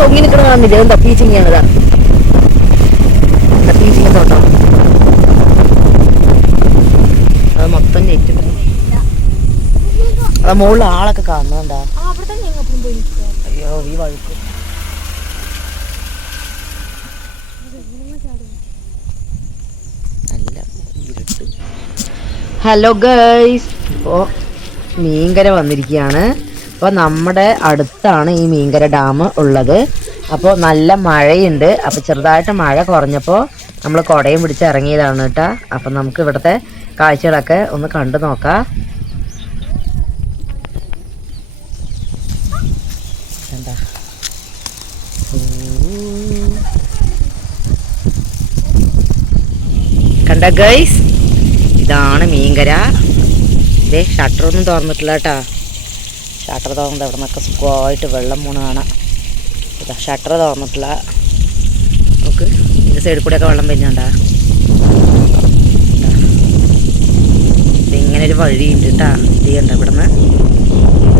തൊങ്ങി നിൽക്കണ കാണുന്നില്ല. എന്താ പീച്ചിങ്ങാണിതാ, പീച്ചിങ് തോട്ടം. അത് മൊത്തം നെറ്റിട്ട് അത് മുകളിൽ ആളൊക്കെ കാണുന്നുണ്ടാ. അയ്യോ ഈ വഴുക്ക്. ഹലോ ഗൈസ്, ഇപ്പോൾ മീങ്കര വന്നിരിക്കുകയാണ്. അപ്പോൾ നമ്മുടെ അടുത്താണ് ഈ മീങ്കര ഡാം ഉള്ളത്. അപ്പോൾ നല്ല മഴയുണ്ട്. അപ്പോൾ ചെറുതായിട്ട് മഴ കുറഞ്ഞപ്പോൾ നമ്മൾ കുടയും പിടിച്ച് ഇറങ്ങിയതാണ് കേട്ടോ. അപ്പം നമുക്ക് ഇവിടുത്തെ കാഴ്ചകളൊക്കെ ഒന്ന് കണ്ടു നോക്കാം. എന്താ കണ്ട ഗൈസ്, ഇതാണ് മീങ്കര. ഇതേ ഷട്ടറൊന്നും തുറന്നിട്ടില്ല കേട്ടോ. ഷട്ടർ തുറന്നത് അവിടെ നിന്നൊക്കെ സുഖമായിട്ട് വെള്ളം പോണ കാണാം. ഇതാ ഷട്ടർ തുറന്നിട്ടില്ല. നമുക്ക് ഇതിൻ്റെ സൈഡിൽ കൂടെയൊക്കെ വെള്ളം വരുന്നുണ്ടാ. ഇതിങ്ങനെ ഒരു വഴിയുണ്ട് കേട്ടോ. ഇത് കണ്ട ഇവിടെ നിന്ന്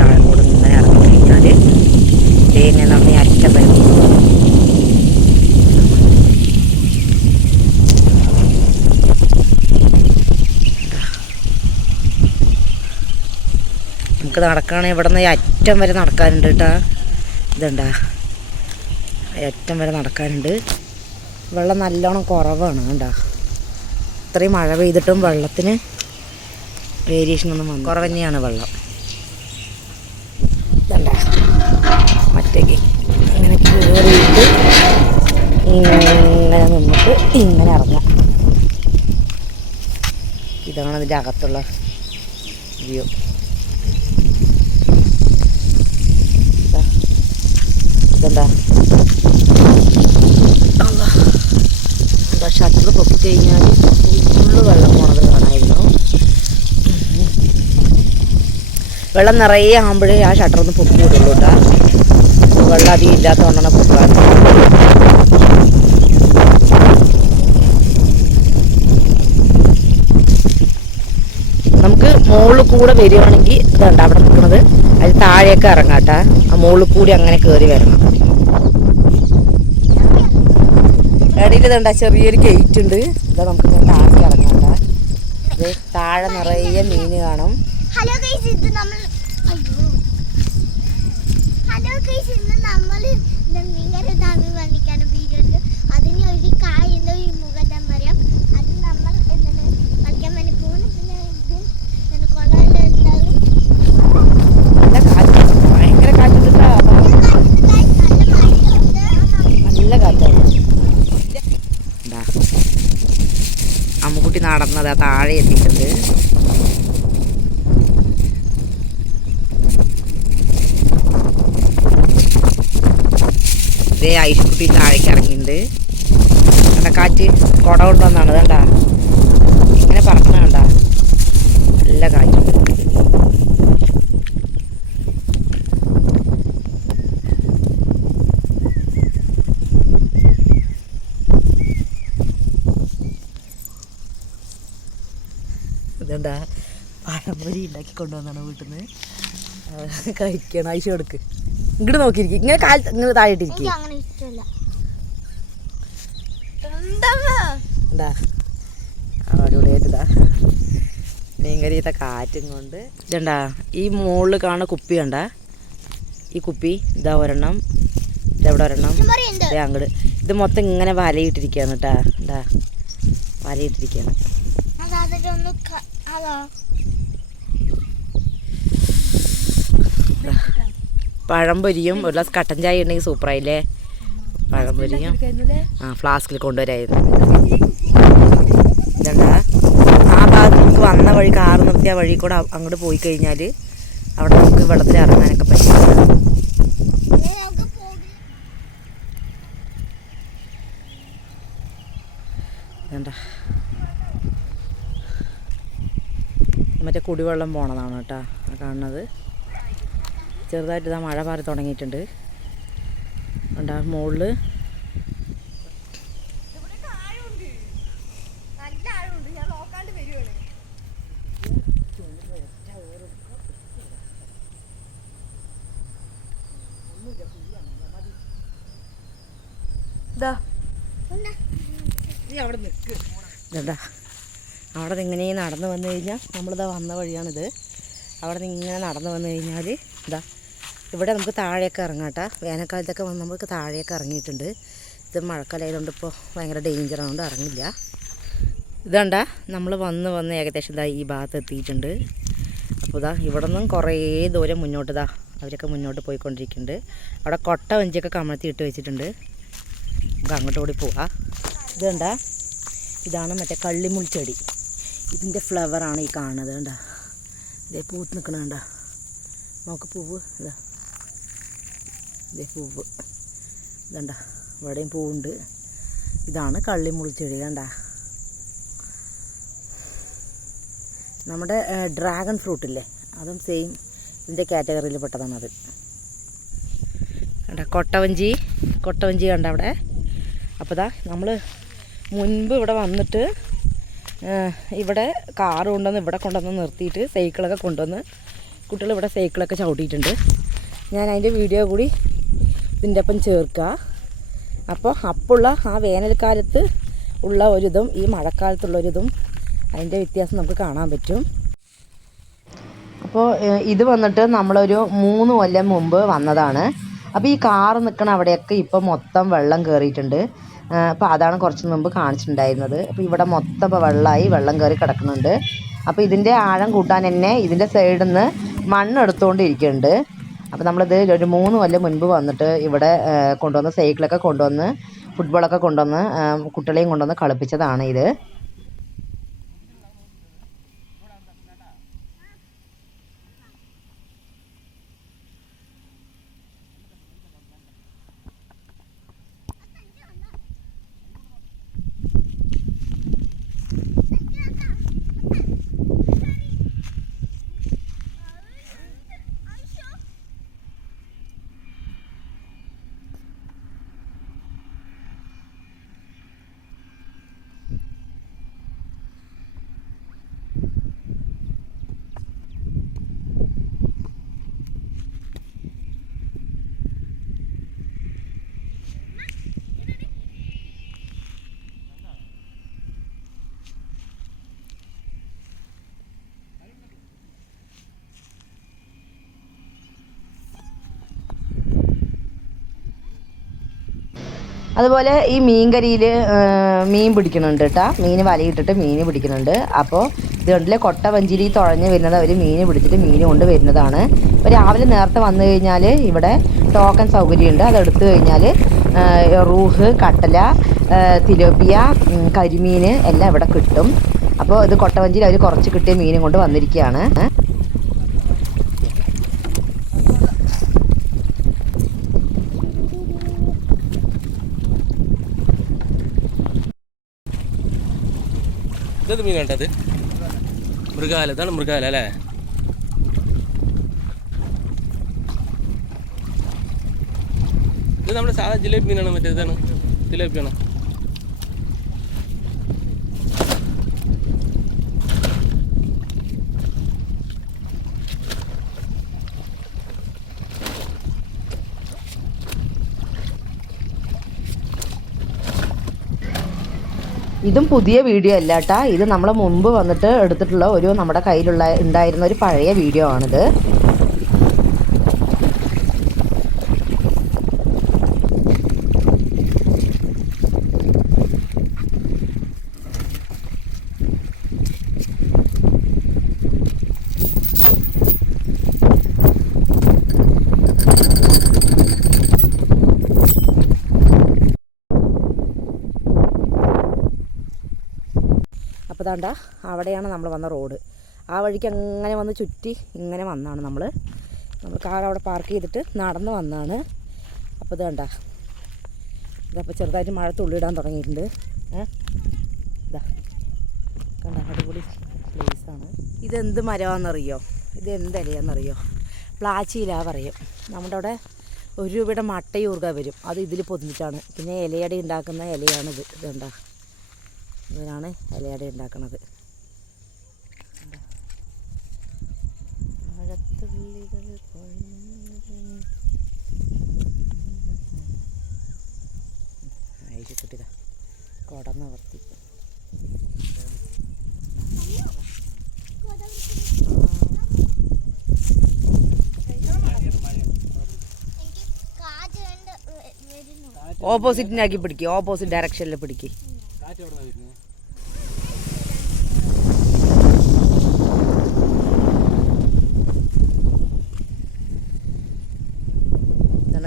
താഴെ കൂടെ ഇങ്ങനെ ഇറങ്ങി കഴിഞ്ഞാൽ ഇതേ ഇങ്ങനെ നമ്മൾ അറ്റം വരും. നമുക്ക് നടക്കുകയാണെങ്കിൽ ഇവിടെ നിന്ന് അറ്റം വരെ നടക്കാനുണ്ട് കേട്ടോ. ഇതുണ്ടാ, അറ്റം വരെ നടക്കാനുണ്ട്. വെള്ളം നല്ലോണം കുറവാണ് കേട്ടോ. ഇത്രയും മഴ പെയ്തിട്ടും വെള്ളത്തിന് വേരിയേഷനൊന്നും വന്നു കുറവ് തന്നെയാണ് വെള്ളം. ഇതുണ്ടാ മറ്റേക്ക് ഇങ്ങനെ കയറിയിട്ട് ഇങ്ങനെ നിന്നിട്ട് ഇങ്ങനെ ഇറങ്ങാം. ഇതാണ് അതിൻ്റെ അകത്തുള്ള വ്യൂ. ഇതെന്താ എന്താ ഷട്ടർ പൊക്കി കഴിഞ്ഞാൽ ഫുള്ള് വെള്ളം പോണത് കാണാമായിരുന്നു. വെള്ളം നിറയെ ആകുമ്പോഴേ ആ ഷട്ടറൊന്ന് പൊക്കി വിടുള്ളൂ കേട്ടോ. വെള്ളം അധികം ഇല്ലാത്തതുകൊണ്ടാണ് പൊക്കാൻ. നമുക്ക് മുകളിൽ കൂടെ വരികയാണെങ്കിൽ ഇതുണ്ട് അവിടെ നിൽക്കുന്നത്. അത് താഴേക്ക് ഇറങ്ങാട്ടാ. ആ മുകളിൽ കൂടി അങ്ങനെ കയറി വരണം. ഇടയിൽ ഇതുണ്ടാ ചെറിയൊരു ഗേറ്റ് ഉണ്ട്. ഇതാ നമുക്ക് താഴേക്ക് ഇറങ്ങാട്ടാ. ഇത് താഴെ നിറയെ മീൻ കാണും. ഹലോ ഗയ്സ്, ഇത് നമ്മൾ മീങ്കര ഡാമിൽ വന്നിക്കാണ് വീഡിയോയിൽ. അതിന് ഒരു കായുണ്ട്, ഒരു മുഖം പറയാം. അത് നമ്മൾ എന്താണ് കളിക്കാൻ വേണ്ടി പോകുന്നു. പിന്നെ ഇത് കൊള്ളാൻ്റെ ഉണ്ടാകും. ഭയങ്കര കാറ്റുണ്ട്, നല്ല കാറ്റാണ്. അമ്മുക്കുട്ടി നടന്നത് താഴെ എത്തിയിട്ടുണ്ട്. ഇതേ ഐസ്കുട്ടി താഴേക്ക് ഇറങ്ങിയിട്ടുണ്ട്. കണ്ട കാറ്റ് കുട കൊണ്ടുവന്നാണ്. വേണ്ട ഇങ്ങനെ പറക്കണ വേണ്ട, നല്ല കാറ്റുണ്ട്. ഇതെന്താ പഴംപൊരി ഉണ്ടാക്കി കൊണ്ടുവന്നാണ് വീട്ടിൽ നിന്ന്. കഴിക്കണം. ഐശ കൊടുക്ക്. ഇങ്ങോട്ട് നോക്കിയിരിക്കും. ഇങ്ങനെ കാലത്ത് ഇങ്ങനെ താഴെയിട്ടിരിക്കും. എന്താ അടിപൊളിയായിട്ടാ മീൻകറിയത്തെ കാറ്റും കൊണ്ട്. ഇതണ്ടാ ഈ മുകളിൽ കാണുന്ന കുപ്പി കണ്ട. ഈ കുപ്പി ഇതാ ഒരെണ്ണം, ഇതെവിടെ ഒരെണ്ണം, ഇതേ അങ്ങോട്ട്. ഇത് മൊത്തം ഇങ്ങനെ വലയിട്ടിരിക്കുകയാണ് കേട്ടാ. എന്താ വലയിട്ടിരിക്കുകയാണ്. പഴംപൊരിയും ഒരു ഗ്ലാസ് കട്ടൻ ചായ ഉണ്ടെങ്കിൽ സൂപ്പറായില്ലേ. പഴംപൊരിയും ഫ്ലാസ്കിൽ കൊണ്ടുവരായിരുന്നു. ഇതണ്ടാ ആ ഭാഗത്ത് നമുക്ക് വന്ന വഴി കാറ് നിർത്തിയ വഴി കൂടെ അങ്ങോട്ട് പോയി കഴിഞ്ഞാൽ അവിടെ നമുക്ക് വെള്ളത്തിൽ ഇറങ്ങാനൊക്കെ പറ്റും. ഇതണ്ടാ മറ്റേ കുടിവെള്ളം പോണതാണ് കേട്ടോ കാണുന്നത്. ചെറുതായിട്ട് ഇതാ മഴ പാറി തുടങ്ങിയിട്ടുണ്ട്. ഉണ്ടാ മുകളിൽ ഇതാ ഇതാ അവിടെ നിന്ന് ഇങ്ങനെ നടന്നു വന്നു കഴിഞ്ഞാൽ നമ്മളിതാ വന്ന വഴിയാണിത്. അവിടെ നിന്ന് ഇങ്ങനെ നടന്നു വന്നു കഴിഞ്ഞാൽ ഇതാ ഇവിടെ നമുക്ക് താഴെയൊക്കെ ഇറങ്ങാം കേട്ടോ. വേനൽക്കാലത്തൊക്കെ വന്ന് നമുക്ക് താഴെയൊക്കെ ഇറങ്ങിയിട്ടുണ്ട്. ഇത് മഴക്കാലമായതുകൊണ്ട് ഇപ്പോൾ ഭയങ്കര ഡേഞ്ചറായതുകൊണ്ട് ഇറങ്ങില്ല. ഇതുണ്ട നമ്മൾ വന്ന് ഏകദേശം ഇതാ ഈ ഭാഗത്ത് എത്തിയിട്ടുണ്ട്. അപ്പോൾ ഇതാ ഇവിടെ നിന്നും കുറേ ദൂരം മുന്നോട്ട് ഇതാ അവരൊക്കെ മുന്നോട്ട് പോയിക്കൊണ്ടിരിക്കുന്നുണ്ട്. അവിടെ കൊട്ട വഞ്ചിയൊക്കെ കമഴ്ത്തി ഇട്ട് വെച്ചിട്ടുണ്ട്. നമുക്ക് അങ്ങോട്ട് കൂടി പോവാം. ഇതുണ്ട ഇതാണ് മറ്റേ കള്ളിമുൾ ചെടി. ഇതിൻ്റെ ഫ്ലവറാണ് ഈ കാണുന്നത്. കണ്ട ഇതേ പൂത്ത് നിൽക്കണണ്ട. നോക്ക് പൂവ് ഇതാ ഇതേ പൂവ് ഇതണ്ട ഇവിടെയും പൂവുണ്ട്. ഇതാണ് കള്ളിമുൾ ചെടി. കണ്ട നമ്മുടെ ഡ്രാഗൺ ഫ്രൂട്ടില്ലേ അതും സെയിം ഇതിൻ്റെ കാറ്റഗറിയിൽ പെട്ടതാണത്. കണ്ട കൊട്ടവഞ്ചി കണ്ട അവിടെ. അപ്പോൾ ഇതാ നമ്മൾ മുൻപ് ഇവിടെ വന്നിട്ട് ഇവിടെ കാറ് കൊണ്ടുവന്ന് ഇവിടെ കൊണ്ടുവന്ന് നിർത്തിയിട്ട് സൈക്കിളൊക്കെ കൊണ്ടുവന്ന് കുട്ടികൾ ഇവിടെ സൈക്കിളൊക്കെ ചവിട്ടിയിട്ടുണ്ട്. ഞാൻ അതിൻ്റെ വീഡിയോ കൂടി ഇതിൻ്റെ ഒപ്പം ചേർക്കുക. അപ്പോൾ ആ വേനൽക്കാലത്ത് ഉള്ള ഒരിതും ഈ മഴക്കാലത്തുള്ളൊരിതും അതിൻ്റെ വ്യത്യാസം നമുക്ക് കാണാൻ പറ്റും. അപ്പോൾ ഇത് വന്നിട്ട് നമ്മളൊരു 3 കൊല്ലം മുമ്പ് വന്നതാണ്. അപ്പോൾ ഈ കാറ് നിൽക്കണ അവിടെയൊക്കെ ഇപ്പോൾ മൊത്തം വെള്ളം കയറിയിട്ടുണ്ട്. അപ്പോൾ അതാണ് കുറച്ച് മുമ്പ് കാണിച്ചിട്ടുണ്ടായിരുന്നത്. അപ്പോൾ ഇവിടെ മൊത്തം ഇപ്പോൾ വെള്ളം കയറി കിടക്കുന്നുണ്ട്. അപ്പോൾ ഇതിൻ്റെ ആഴം കൂട്ടാൻ തന്നെ ഇതിൻ്റെ സൈഡിൽ നിന്ന് മണ്ണ് എടുത്തുകൊണ്ടിരിക്കുന്നുണ്ട്. അപ്പോൾ നമ്മളിത് ഒരു 3 കൊല്ലം മുൻപ് വന്നിട്ട് ഇവിടെ കൊണ്ടുവന്ന് സൈക്കിളൊക്കെ കൊണ്ടുവന്ന് ഫുട്ബോളൊക്കെ കൊണ്ടുവന്ന് കുട്ടികളെയും കൊണ്ടുവന്ന് കളിപ്പിച്ചതാണ് ഇത്. അതുപോലെ ഈ മീൻകരിയിൽ മീൻ പിടിക്കുന്നുണ്ട് കേട്ടോ. മീൻ വലയിട്ടിട്ട് മീൻ പിടിക്കുന്നുണ്ട്. അപ്പോൾ ഇത് കണ്ടില്ലേ കൊട്ട വഞ്ചിയിൽ തുഴഞ്ഞ് വരുന്നത് അവർ മീൻ പിടിച്ചിട്ട് മീൻ കൊണ്ട് വരുന്നതാണ്. ഇപ്പോൾ രാവിലെ നേരത്തെ വന്നു കഴിഞ്ഞാൽ ഇവിടെ ടോക്കൺ സൗകര്യമുണ്ട്. അതെടുത്തു കഴിഞ്ഞാൽ റൂഹ്, കട്ടല, തിലോപ്പിയ, കരിമീൻ എല്ലാം ഇവിടെ കിട്ടും. അപ്പോൾ ഇത് കൊട്ടവഞ്ചിയിൽ അവർ കുറച്ച് കിട്ടിയ മീനും കൊണ്ട് വന്നിരിക്കുകയാണ്. ഇതെന്ത് മീനാണ്ടത്? മൃഗാല. ഇതാണ് മൃഗാല അല്ലേ? ഇത് നമ്മുടെ സാധാ ജിലേബി മീനാണ്. മറ്റേ ഇതാണ് ജിലേബിയാണ്. ഇതും പുതിയ വീഡിയോ അല്ല കേട്ടോ. ഇത് നമ്മൾ മുമ്പ് വന്നിട്ട് എടുത്തിട്ടുള്ള നമ്മുടെ ഉണ്ടായിരുന്ന ഒരു പഴയ വീഡിയോ ആണിത്. അപ്പോൾ ദാണ്ട അവിടെയാണ് നമ്മൾ വന്ന റോഡ്. ആ വഴിക്ക് അങ്ങനെ വന്ന് ചുറ്റി ഇങ്ങനെ വന്നാണ് നമ്മൾ കാർ അവിടെ പാർക്ക് ചെയ്തിട്ട് നടന്ന് വന്നാണ്. അപ്പോൾ ഇത് കണ്ട ഇതപ്പോൾ ചെറുതായിട്ട് മഴ തുള്ളിയിടാൻ തുടങ്ങിയിട്ടുണ്ട്. ഇതാ കണ്ട അടിപൊളി പ്ലേസാണ്. ഇതെന്ത് മരമാണെന്നറിയോ? ഇത് എന്ത് ഇലയാണെന്നറിയോ? പ്ലാച്ചിയില പറയും. നമ്മുടെ അവിടെ 1 രൂപയുടെ മട്ടയൂർക വരും. അത് ഇതിൽ പൊതിഞ്ഞിട്ടാണ്. പിന്നെ ഇലയട ഉണ്ടാക്കുന്ന ഇലയാണിത്. ഇതുണ്ട ഇതിനാണ് ഇലയട ഉണ്ടാക്കുന്നത്. മഴത്തുള്ളികൾ ഐശുക്കുട്ടിതാ കൊടന്ന് വർത്തി. ഓപ്പോസിറ്റിനാക്കി പിടിക്കുക, ഓപ്പോസിറ്റ് ഡയറക്ഷനിൽ പിടിക്കുക.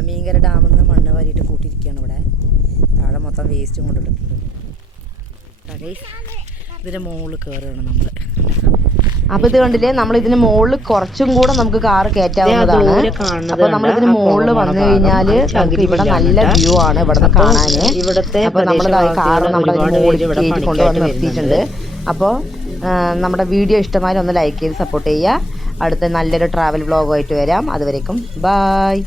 മീങ്കര ഡാമിൽ നിന്ന് മണ്ണ് വാരിയിട്ട് കൂട്ടിയിരിക്കുകയാണ്. ഇവിടെ താഴെ മൊത്തം വേസ്റ്റും കൊണ്ടിട്ടിട്ടുണ്ട്. ഇതിൻ്റെ മുകളിൽ കയറുകയാണ് നമ്മൾ. അപ്പോൾ ഇത് കണ്ടില്ലേ, നമ്മൾ ഇതിന് മുകളിൽ കുറച്ചും കൂടെ നമുക്ക് കാറ് കയറ്റാവുന്നതാണ്. അപ്പോൾ നമ്മളിതിന് മുകളിൽ വന്നു കഴിഞ്ഞാൽ നമുക്ക് ഇവിടെ നല്ല വ്യൂ ആണ് ഇവിടെ നിന്ന് കാണാൻ. അപ്പോൾ നമ്മൾ കാറ് നമ്മുടെ മുകളിൽ കയറ്റി കൊണ്ടുവന്ന് നിർത്തിയിട്ടുണ്ട്. അപ്പോൾ നമ്മുടെ വീഡിയോ ഇഷ്ടമായി ഒന്ന് ലൈക്ക് ചെയ്ത് സപ്പോർട്ട് ചെയ്യുക. അടുത്ത നല്ലൊരു ട്രാവൽ വ്ളോഗുമായിട്ട് വരാം. അതുവരേക്കും ബായ്.